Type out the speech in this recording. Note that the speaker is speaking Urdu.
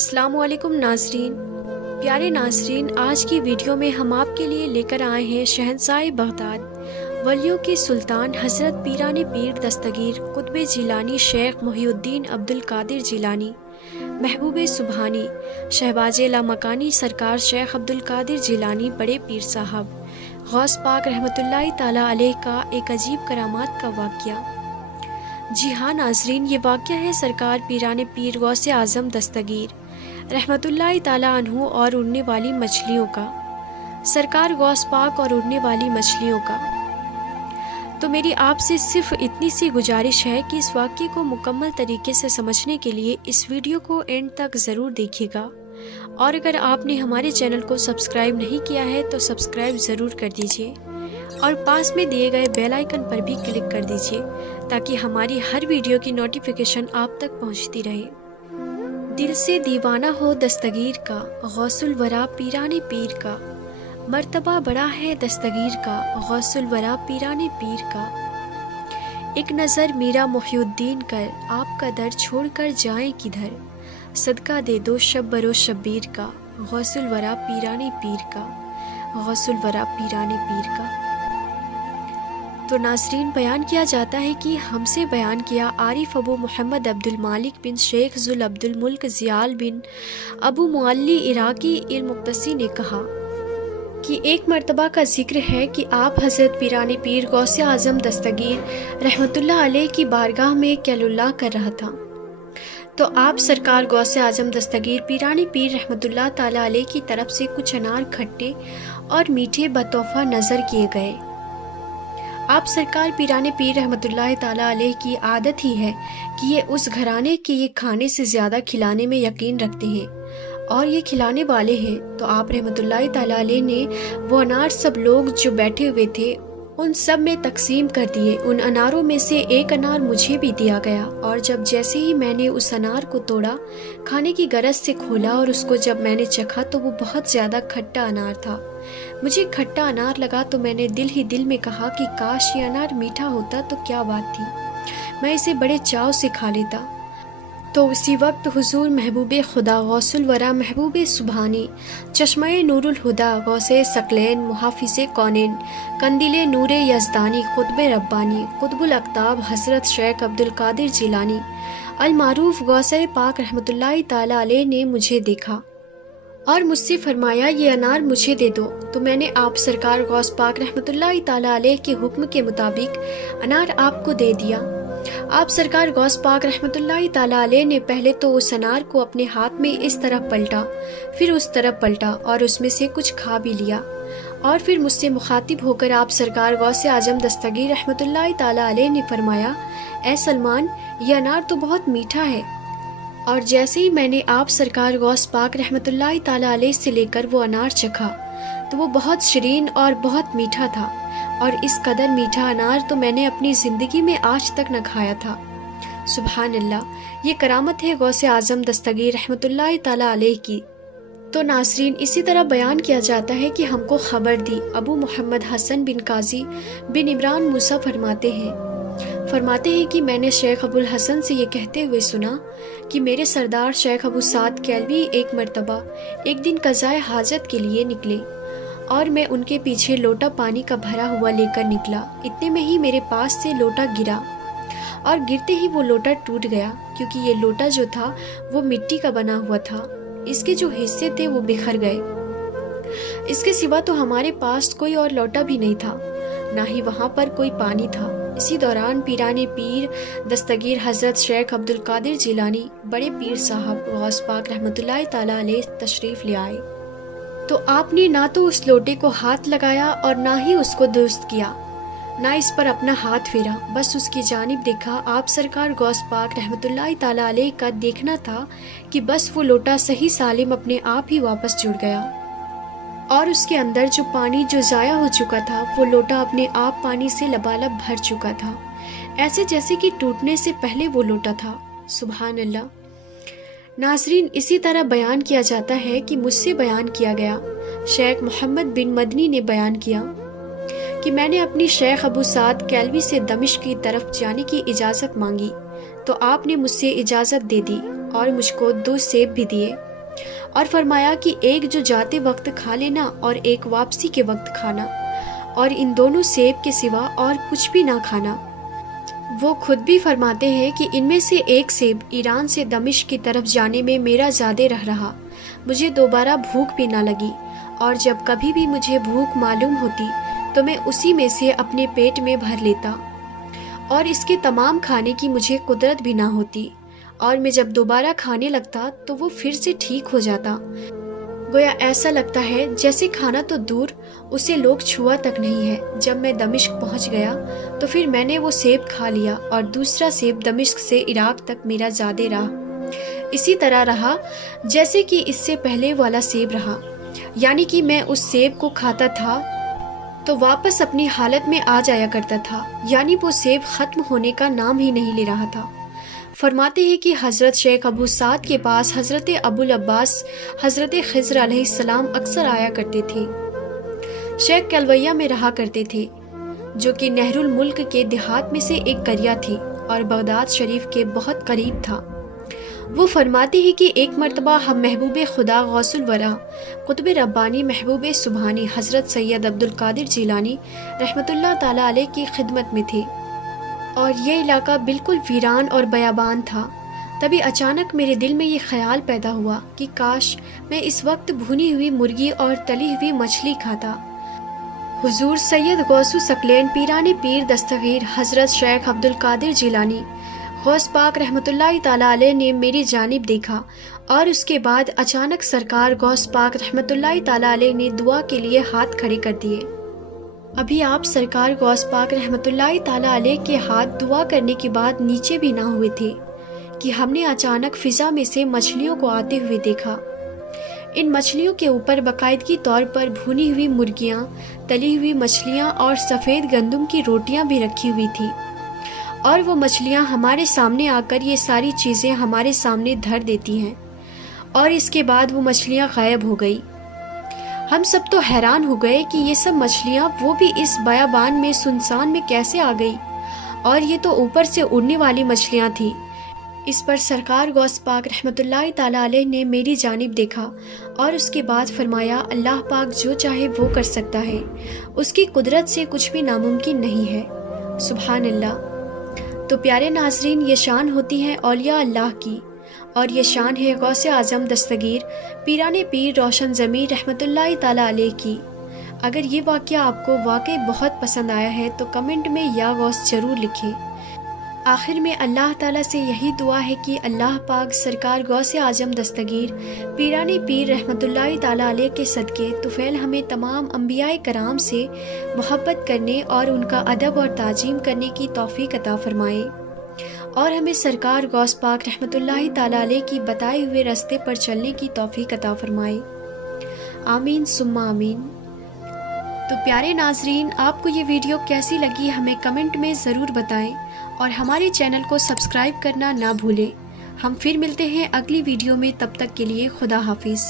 السلام علیکم ناظرین، پیارے ناظرین، آج کی ویڈیو میں ہم آپ کے لیے لے کر آئے ہیں شہنشاہ بغداد ولیوں کے سلطان حضرت پیران پیر دستگیر قطب جیلانی شیخ محی الدین عبد القادر جیلانی محبوب سبحانی شہباز لامکانی سرکار شیخ عبد القادر جیلانی بڑے پیر صاحب غوث پاک رحمۃ اللہ تعالیٰ علیہ کا ایک عجیب کرامات کا واقعہ۔ جی ہاں ناظرین، یہ واقعہ ہے سرکار پیران پیر غوث اعظم دستگیر رحمۃ اللہ تعالیٰ عنہ اور اڑنے والی مچھلیوں کا، سرکار غوث پاک اور اڑنے والی مچھلیوں کا۔ تو میری آپ سے صرف اتنی سی گزارش ہے کہ اس واقعے کو مکمل طریقے سے سمجھنے کے لیے اس ویڈیو کو اینڈ تک ضرور دیکھیے گا، اور اگر آپ نے ہمارے چینل کو سبسکرائب نہیں کیا ہے تو سبسکرائب ضرور کر دیجیے، اور پاس میں دیے گئے بیل آئیکن پر بھی کلک کر دیجیے تاکہ ہماری ہر ویڈیو کی نوٹیفیکیشن آپ تک پہنچتی رہے۔ دل سے دیوانہ ہو دستگیر کا، غوث الورا پیران پیر کا، مرتبہ بڑا ہے دستگیر کا، غوث الورا پیران پیر کا۔ ایک نظر میرا محی الدین کر، آپ کا در چھوڑ کر جائیں کدھر، صدقہ دے دو شب برو شبیر کا، غوث الورا پیران پیر کا، غوث الورا پیران پیر کا۔ تو ناظرین، بیان کیا جاتا ہے کہ ہم سے بیان کیا عارف ابو محمد عبد المالک بن شیخ ذوال عبد الملک زیال بن ابو معلی عراقی المقدسی نے کہا کہ ایک مرتبہ کا ذکر ہے کہ آپ حضرت پیران پیر غوث اعظم دستگیر رحمۃ اللہ علیہ کی بارگاہ میں کیل اللہ کر رہا تھا، تو آپ سرکار غوث اعظم دستگیر پیران پیر رحمۃ اللہ تعالیٰ علیہ کی طرف سے کچھ انار کھٹے اور میٹھے بتحفہ نظر کیے گئے۔ آپ سرکار پیران پیر رحمۃ اللہ تعالیٰ علیہ کی عادت ہی ہے کہ یہ اس گھرانے کے یہ کھانے سے زیادہ کھلانے میں یقین رکھتے ہیں اور یہ کھلانے والے ہیں، تو آپ رحمۃ اللہ تعالیٰ علیہ نے وہ انار سب لوگ جو بیٹھے ہوئے تھے ان سب میں تقسیم کر دیے۔ ان اناروں میں سے ایک انار مجھے بھی دیا گیا، اور جب جیسے ہی میں نے اس انار کو توڑا، کھانے کی غرض سے کھولا اور اس کو جب میں نے چکھا تو وہ بہت زیادہ کھٹا انار تھا۔ مجھے کھٹا انار لگا تو میں نے دل ہی دل میں کہا کہ کاش یہ انار میٹھا ہوتا تو کیا بات تھی، میں اسے بڑے چاو سے کھا لیتا۔ تو اسی وقت حضور محبوب خدا غوث الورا محبوب سبحانی چشمہ نور الہدا غوث ثقلین محافظ کونین قندیل نور یزدانی قطب ربانی قطب الاقطاب حضرت شیخ عبد القادر جیلانی المعروف غوث پاک رحمۃ اللہ تعالیٰ علیہ نے مجھے دیکھا اور مجھ سے فرمایا یہ انار مجھے دے دو، تو میں نے آپ سرکار غوث پاک رحمۃ اللہ تعالیٰ علیہ کے حکم کے مطابق انار آپ کو دے دیا۔ آپ سرکار غوث پاک رحمۃ اللہ تعالیٰ علیہ نے پہلے تو اس انار کو اپنے ہاتھ میں اس طرح پلٹا، پھر اس طرف پلٹا اور اس میں سے کچھ کھا بھی لیا، اور پھر مجھ سے مخاطب ہو کر آپ سرکار غوث اعظم دستگیر رحمۃ اللہ تعالیٰ علیہ نے فرمایا، اے سلمان، یہ انار تو بہت میٹھا ہے۔ اور جیسے ہی میں نے آپ سرکار غوث پاک رحمۃ اللہ تعالیٰ علیہ سے لے کر وہ انار چکھا تو وہ بہت شیرین اور بہت میٹھا تھا، اور اس قدر میٹھا انار تو میں نے اپنی زندگی میں آج تک نہ کھایا تھا۔ سبحان اللہ، یہ کرامت ہے غوث اعظم دستگیر رحمۃ اللہ تعالیٰ علیہ کی۔ تو ناظرین، اسی طرح بیان کیا جاتا ہے کہ ہم کو خبر دی ابو محمد حسن بن قاضی بن عمران موسیٰ فرماتے ہیں کہ میں نے شیخ ابو الحسن سے یہ کہتے ہوئے سنا کہ میرے سردار شیخ ابو سعد کیلوی ایک مرتبہ ایک دن قضائے حاجت کے لیے نکلے، اور میں ان کے پیچھے لوٹا پانی کا بھرا ہوا لے کر نکلا۔ اتنے میں ہی میرے پاس سے لوٹا گرا، اور گرتے ہی وہ لوٹا ٹوٹ گیا، کیونکہ یہ لوٹا جو تھا وہ مٹی کا بنا ہوا تھا، اس کے جو حصے تھے وہ بکھر گئے۔ اس کے سوا تو ہمارے پاس کوئی اور لوٹا بھی نہیں تھا، نہ ہی وہاں پر کوئی پانی تھا۔ اسی دوران پیران پیر دستگیر حضرت شیخ عبد القادر جیلانی بڑے پیر صاحب غوث پاک رحمۃ اللہ تعالیٰ علیہ تشریف لے آئے، تو آپ نے نہ تو اس لوٹے کو ہاتھ لگایا اور نہ ہی اس کو درست کیا، نہ اس پر اپنا ہاتھ پھیرا، بس اس کی جانب دیکھا۔ آپ سرکار غوث پاک رحمۃ اللہ تعالیٰ علیہ کا دیکھنا تھا کہ بس وہ لوٹا صحیح سالم اپنے آپ ہی واپس جڑ گیا، اور اس کے اندر جو پانی جو ضائع ہو چکا تھا وہ لوٹا اپنے آپ پانی سے لبالب بھر چکا تھا، ایسے جیسے کہ ٹوٹنے سے پہلے وہ لوٹا تھا۔ سبحان اللہ۔ ناظرین، اسی طرح بیان کیا جاتا ہے کہ مجھ سے بیان کیا گیا، شیخ محمد بن مدنی نے بیان کیا کہ میں نے اپنی شیخ ابو سعد کیلوی سے دمشق کی طرف جانے کی اجازت مانگی، تو آپ نے مجھ سے اجازت دے دی اور مجھ کو 2 سیب بھی دیے۔ اور فرمایا کہ ایک جو جاتے وقت کھا لینا اور ایک واپسی کے وقت کھانا، اور ان دونوں سیب کے سوا اور کچھ بھی نہ کھانا۔ وہ خود بھی فرماتے ہیں کہ ان میں سے ایک سیب ایران سے دمشق کی طرف جانے میں میرا زیادہ رہا، مجھے دوبارہ بھوک بھی نہ لگی، اور جب کبھی بھی مجھے بھوک معلوم ہوتی تو میں اسی میں سے اپنے پیٹ میں بھر لیتا، اور اس کے تمام کھانے کی مجھے قدرت بھی نہ ہوتی، اور میں جب دوبارہ کھانے لگتا تو وہ پھر سے ٹھیک ہو جاتا۔ گویا ایسا لگتا ہے جیسے کھانا تو دور، اسے لوگ چھوا تک نہیں ہے۔ جب میں دمشق پہنچ گیا تو پھر میں نے وہ سیب کھا لیا، اور دوسرا سیب دمشق سے عراق تک میرا زیادہ رہا، اسی طرح رہا جیسے کہ اس سے پہلے والا سیب رہا، یعنی کہ میں اس سیب کو کھاتا تھا تو واپس اپنی حالت میں آ جایا کرتا تھا، یعنی وہ سیب ختم ہونے کا نام ہی نہیں لے رہا تھا۔ فرماتے ہیں کہ حضرت شیخ ابو سعد کے پاس حضرت ابو العباس حضرت خضر علیہ السلام اکثر آیا کرتے تھے۔ شیخ کلویہ میں رہا کرتے تھے، جو کہ نہر الملک کے دیہات میں سے ایک قریہ تھی اور بغداد شریف کے بہت قریب تھا۔ وہ فرماتے ہیں کہ ایک مرتبہ ہم محبوب خدا غوث الورا قطب ربانی محبوب سبحانی حضرت سید عبد القادر جیلانی رحمۃ اللہ تعالی علیہ کی خدمت میں تھے، اور یہ علاقہ بالکل ویران اور بیابان تھا۔ تبھی اچانک میرے دل میں یہ خیال پیدا ہوا کہ کاش میں اس وقت بھونی ہوئی مرغی اور تلی ہوئی مچھلی کھاتا۔ حضور سید غوث ثقلین پیران پیر دستگیر حضرت شیخ عبد القادر جیلانی غوث پاک رحمۃ اللہ تعالی علیہ نے میری جانب دیکھا، اور اس کے بعد اچانک سرکار غوث پاک رحمۃ اللہ تعالی علیہ نے دعا کے لیے ہاتھ کھڑے کر دیے۔ ابھی آپ سرکار غوث پاک رحمۃ اللہ تعالی علیہ کے ہاتھ دعا کرنے کے بعد نیچے بھی نہ ہوئے تھے کہ ہم نے اچانک فضا میں سے مچھلیوں کو آتے ہوئے دیکھا۔ ان مچھلیوں کے اوپر باقاعدگی طور پر بھونی ہوئی مرغیاں، تلی ہوئی مچھلیاں اور سفید گندم کی روٹیاں بھی رکھی ہوئی تھی، اور وہ مچھلیاں ہمارے سامنے آ کر یہ ساری چیزیں ہمارے سامنے دھر دیتی ہیں، اور اس کے بعد وہ مچھلیاں غائب ہو گئی۔ ہم سب تو حیران ہو گئے کہ یہ سب مچھلیاں وہ بھی اس بیابان میں سنسان میں کیسے آ گئی، اور یہ تو اوپر سے اڑنے والی مچھلیاں تھیں۔ اس پر سرکار غوث پاک رحمۃ اللہ تعالی علیہ نے میری جانب دیکھا، اور اس کے بعد فرمایا اللہ پاک جو چاہے وہ کر سکتا ہے، اس کی قدرت سے کچھ بھی ناممکن نہیں ہے۔ سبحان اللہ۔ تو پیارے ناظرین، یہ شان ہوتی ہے اولیاء اللہ کی، اور یہ شان ہے غوث اعظم دستگیر پیران پیر روشن ضمیر رحمۃ اللہ تعالی علیہ کی۔ اگر یہ واقعہ آپ کو واقعی بہت پسند آیا ہے تو کمنٹ میں یا غوث ضرور لکھیں۔ آخر میں اللہ تعالیٰ سے یہی دعا ہے کہ اللہ پاک سرکار غوث اعظم دستگیر پیران پیر رحمۃ اللہ تعالی علیہ کے صدقے طفیل ہمیں تمام انبیاء کرام سے محبت کرنے اور ان کا ادب اور تعظیم کرنے کی توفیق عطا فرمائے، اور ہمیں سرکار غوث پاک رحمۃ اللہ تعالی علیہ کی بتائے ہوئے راستے پر چلنے کی توفیق عطا فرمائے۔ آمین ثم آمین۔ تو پیارے ناظرین، آپ کو یہ ویڈیو کیسی لگی ہمیں کمنٹ میں ضرور بتائیں، اور ہمارے چینل کو سبسکرائب کرنا نہ بھولیں۔ ہم پھر ملتے ہیں اگلی ویڈیو میں، تب تک کے لیے خدا حافظ۔